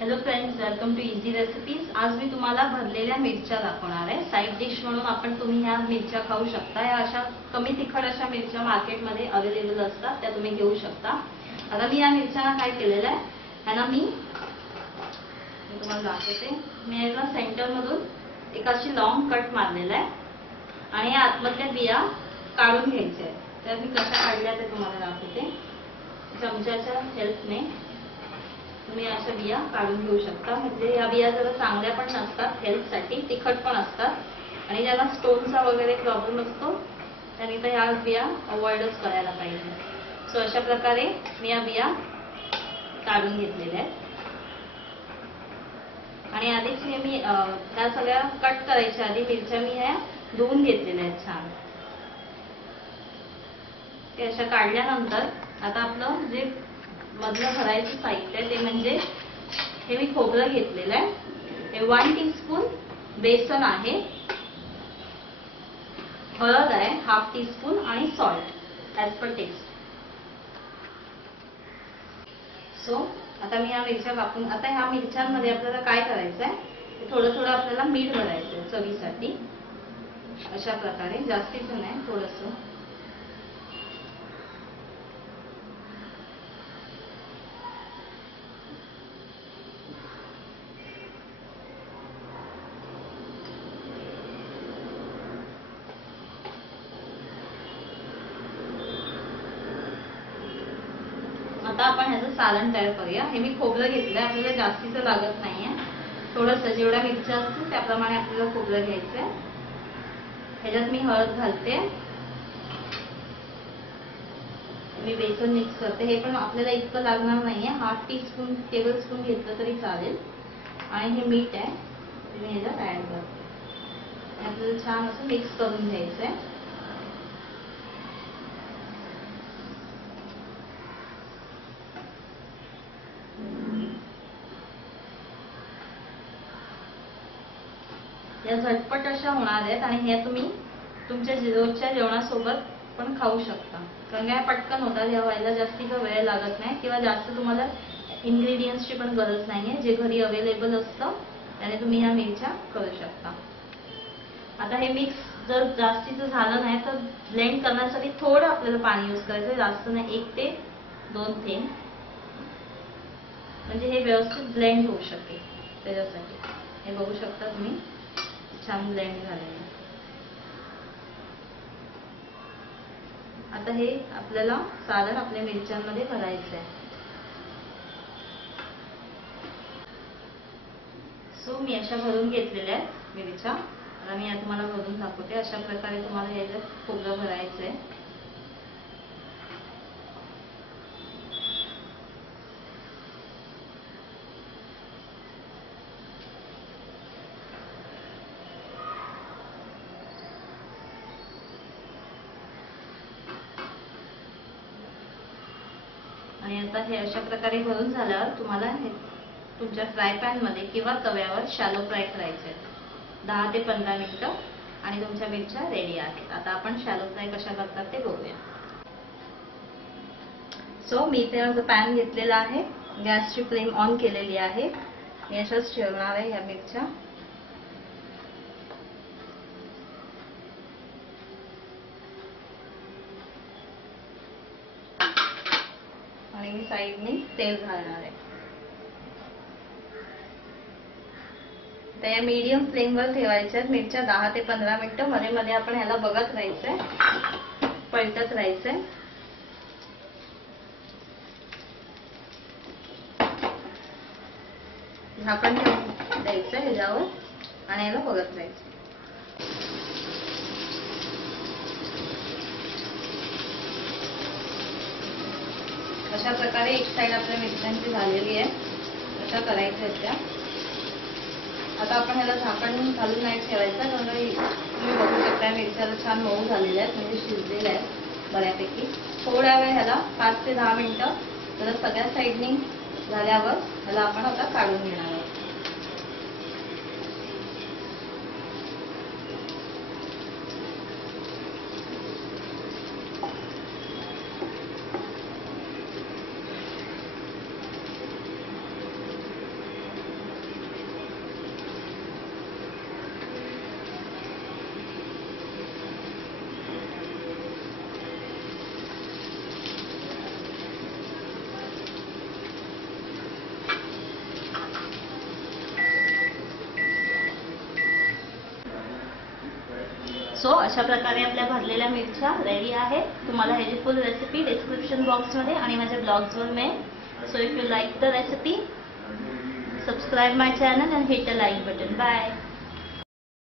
Hello friends, welcome to easy recipes. आज मी तुम्हाला भरलेल्या मिरच्या दाखवणार आहे। साइड डिश म्हणून तुम्ही ह्या मिरच्या खाऊ शकता। या अशा कमी तिखट अशा मिरच्या मार्केटमध्ये अवेलेबल असतात, त्या तुम्ही घेऊ शकता। आता मी या मिरच्यांना काय केलेलं आहे, ह्यांना मी तुम्हाला दाखवते। मी याला सेंटर मधून एक अशी लॉंग कट मारलेला आहे आणि या आतमधल्या बिया काढून घ्यायच्या आहेत। त्या मी कशा काढल्या ते तुम्हाला दाखवते। चमच्याच्या हेल्पने तुम्ही अशा बिया काढून घेऊ शकता। म्हणजे या बिया जरा चांगल्या पण नसतात, हेल्थसाठी तिखट पण असतात आणि ज्याला स्टोनचा वगैरे प्रॉब्लेम असतो त्यांनी तर या बिया अवॉइडच करायला पाहिजे। सो अशा प्रकारे मी या बिया काढून घेतलेल्या आहेत आणि आधीच मी त्या सगळ्या कट करायच्या आधी मिरच्या मी ह्या धुवून घेतलेल्या आहेत छान। ते अशा काढल्यानंतर आता आपलं जे मधलं भरायचं साहित्य आहे ते म्हणजे हे मी खोबरं घेतलेलं आहे। हे 1 टीस्पून बेसन आहे, हळद आहे 1/2 टीस्पून आणि salt as per taste. So आता मी या मिरच्या कापून, आता ह्या मिरच्यांमध्ये आपल्याला काय करायचं आहे, थोडं थोडं आपल्याला मीठ भरायचं आहे चवीसाठी। अशा प्रकारे जास्तीचं नाही, थोडंसं। आता आपण ह्याचं सारण तयार करूया। हे मी खोबरं घेतलंय, आपल्याला जास्तीचं लागत नाहीये, थोडंसं जेवढ्या मिरच्या असतील त्याप्रमाणे आपल्याला खोबरं घ्यायचंय। ह्याच्यात मी हळद घालते, मी बेसन मिक्स करते। हे पण आपल्याला इतकं लागणार नाहीये, 1/2 टीस्पून टेबल स्पून घेतलं तरी चालेल। आणि हे मीठ आहे, ते मी ह्याच्यात ऍड करते। आपल्याला छान असं मिक्स करून घ्यायचंय। या झटपट अशा होणार आहेत आणि हे तुम्ही तुमच्या रोजच्या जेवणासोबत पण खाऊ शकता, कारण या पटकन होतात। या व्हायला जास्तीचा वेळ लागत नाही किंवा जास्त तुम्हाला इन्ग्रेडियंट्सची पण गरज नाहीये। जे घरी अवेलेबल असतं त्याने तुम्ही या मिरच्या करू शकता। आता हे मिक्स जर जास्तीचं झालं नाही तर ब्लेंड करण्यासाठी थोडं आपल्याला पाणी यूज करायचं, जास्त नाही, 1 ते 2 थेंब, म्हणजे हे व्यवस्थित ब्लेंड होऊ शकेल त्याच्यासाठी। हे बघू शकता तुम्ही, छान ब्लेंड झालेलं आहे। आता हे आपल्याला सारण आपल्या मिरच्यांमध्ये भरायचं आहे। सो मी अशा भरून घेतलेल्या आहेत मिरच्या। आता मी तुम्हाला भरून दाखवते। अशा प्रकारे तुम्हाला ह्याच्यात खोबरं भरायचं आहे। आणि आता हे अशा प्रकारे भरून झाल्यावर तुम्हाला हे तुमच्या फ्राय पॅन मध्ये किंवा तव्यावर शॅलो फ्राय करायचे आहेत 10 ते 15 मिनिटं आणि तुमच्या मिरच्या रेडी आहेत। आता आपण शॅलो फ्राय कशा करतात ते बघूया। सो मी इथे माझं पॅन घेतलेला आहे, गॅसची फ्लेम ऑन केलेली आहे। मी अशाच ठेवणार आहे ह्या मिरच्या। आणि मी साईडने तेल घालणार आहे। तर या मीडियम फ्लेमवर ठेवायच्या मिरच्या 10 ते 15 मिनिटं। मध्ये मध्ये आपण ह्याला बघत राहायचंय, पलटत राहायचंय। झाकण ठेवून द्यायचं ह्याच्यावर आणि याला बघत राहायचं। अशा प्रकारे एक साइड आपल्या मिरच्यांची झालेली आहे, अशा करायच्या त्या। आता आपण ह्याला झाकण घालून नाही ठेवायचं, कारण तुम्ही बघू शकता मिरच्या छान मऊ झालेल्या आहेत, म्हणजे शिजलेल्या आहेत बऱ्यापैकी। थोड्या वेळ ह्याला 5 ते 10 मिनिटं जर सगळ्या साईडनी झाल्यावर ह्याला आपण आता काढून घेणार आहोत। सो अशा प्रकारे आपल्या भरलेल्या मिरच्या रेडी आहेत. तुम्हाला ह्याची फुल रेसिपी डिस्क्रिप्शन बॉक्समध्ये आणि माझ्या ब्लॉग्सवर मिळेल. So if you like the recipe, subscribe my channel and hit the like button. Bye.